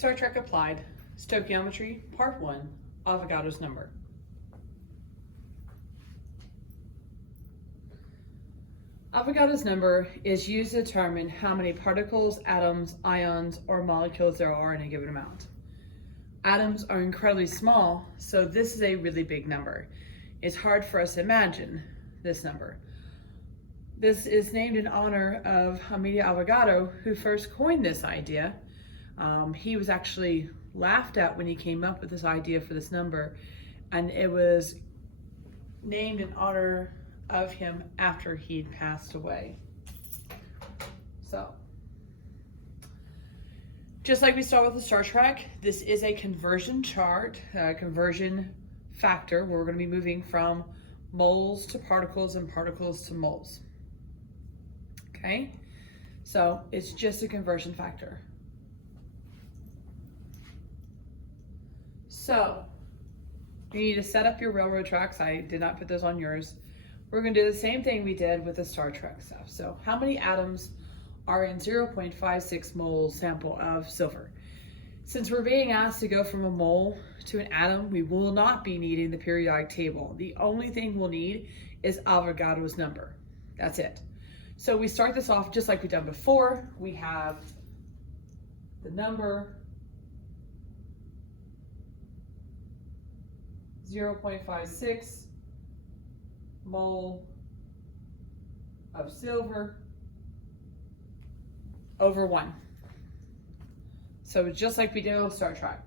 Star Trek Applied, Stoichiometry, Part 1, Avogadro's number. Avogadro's number is used to determine how many particles, atoms, ions, or molecules there are in a given amount. Atoms are incredibly small, so this is a really big number. It's hard for us to imagine this number. This is named in honor of Amedeo Avogadro, who first coined this idea. He was actually laughed at when he came up with this idea for this number, and it was named in honor of him after he'd passed away. So, just like we saw with the Star Trek, this is a conversion chart, conversion factor, where we're going to be moving from moles to particles and particles to moles. Okay, so it's just a conversion factor. So you need to set up your railroad tracks. I did not put those on yours. We're going to do the same thing we did with the Star Trek stuff. So how many atoms are in 0.56 moles sample of silver? Since we're being asked to go from a mole to an atom, we will not be needing the periodic table. The only thing we'll need is Avogadro's number. That's it. So we start this off just like we've done before. We have the number 0.56 mole of silver over 1. So just like we did with Star Trek.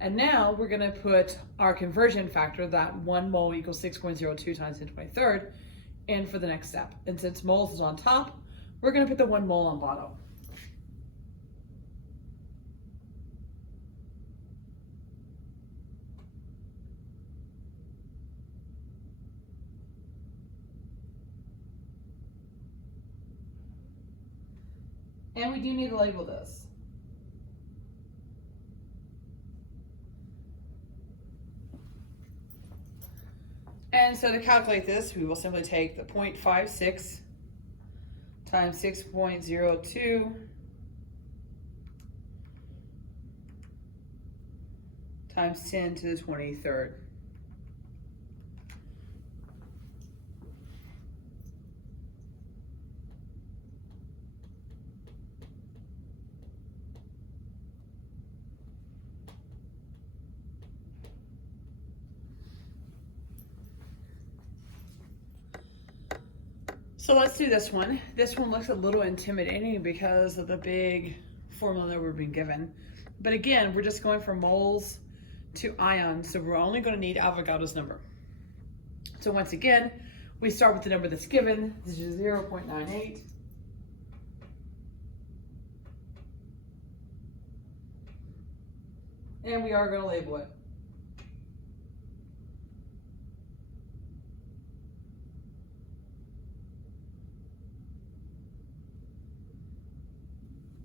And now we're going to put our conversion factor, that 1 mole equals 6.02 times 10 to the 23rd, in for the next step. And since moles is on top, we're going to put the 1 mole on bottom. And we do need to label this. And so to calculate this, we will simply take the 0.56 times 6.02 times 10 to the 23rd. So let's do this one. This one looks a little intimidating because of the big formula that we've been given. But again, we're just going from moles to ions, so we're only going to need Avogadro's number. So once again, we start with the number that's given. This is 0.98. And we are going to label it.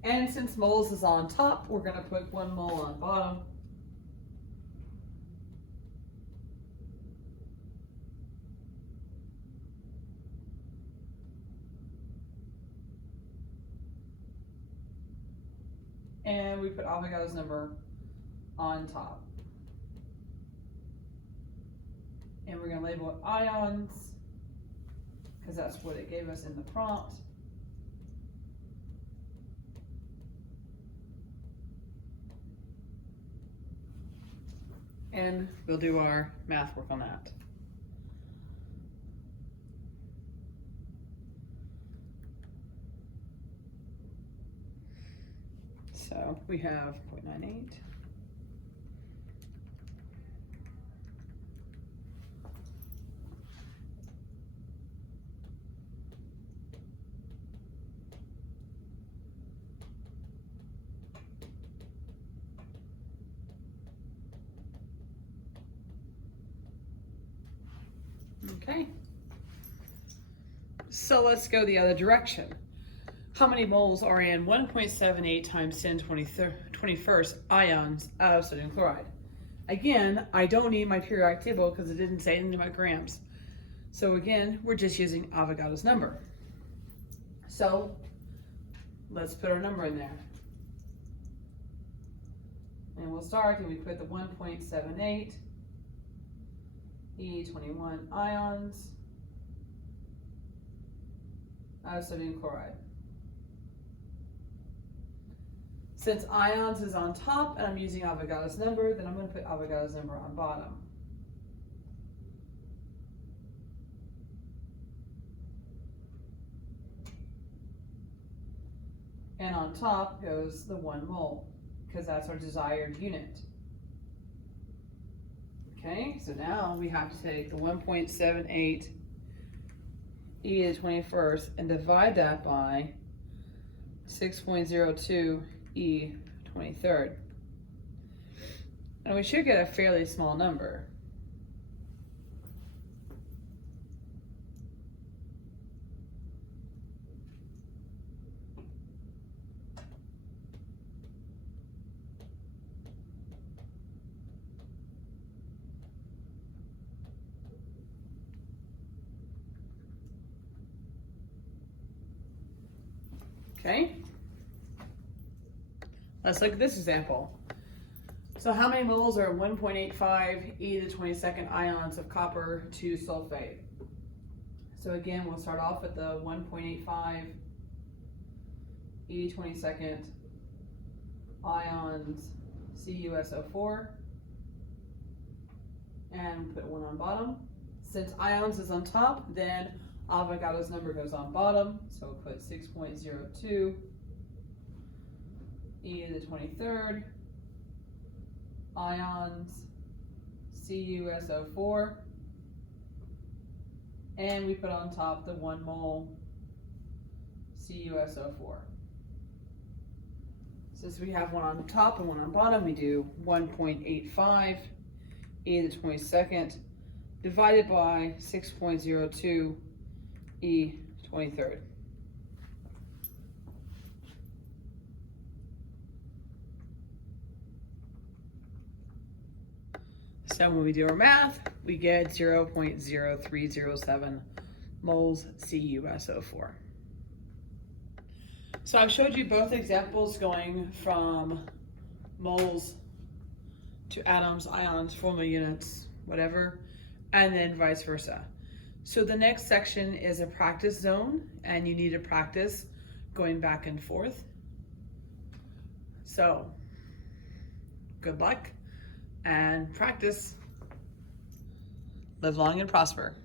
And since moles is on top, we're going to put 1 mole on bottom. And we put Avogadro's number on top. And we're going to label it ions, because that's what it gave us in the prompt. And we'll do our math work on that. So we have 0.98. Okay, so let's go the other direction. How many moles are in 1.78 times 10 to the 21st ions of sodium chloride? Again, I don't need my periodic table because it didn't say anything about grams. So again, we're just using Avogadro's number. So let's put our number in there. And we'll start and we put the 1.78 E21 ions of sodium chloride. Since ions is on top and I'm using Avogadro's number, then I'm going to put Avogadro's number on bottom. And on top goes the 1 mole, because that's our desired unit. Okay, so now we have to take the 1.78 e to the 21st and divide that by 6.02 e 23rd. And we should get a fairly small number. Okay, let's look at this example. So how many moles are 1.85 e to the 22nd ions of copper 2 sulfate? So again, we'll start off with the 1.85 e to the 22nd ions CuSO4 and put 1 on bottom. Since ions is on top, then Avogadro's number goes on bottom, so we'll put 6.02 e to the 23rd ions CuSO4, and we put on top the 1 mole CuSO4. Since we have 1 on top and 1 on bottom, we do 1.85 e to the 22nd divided by 6.02 e 23rd. So when we do our math, we get 0.0307 moles CuSO4. So I've showed you both examples going from moles to atoms, ions, formula units, whatever, and then vice versa. So the next section is a practice zone, and you need to practice going back and forth. So good luck and practice. Live long and prosper.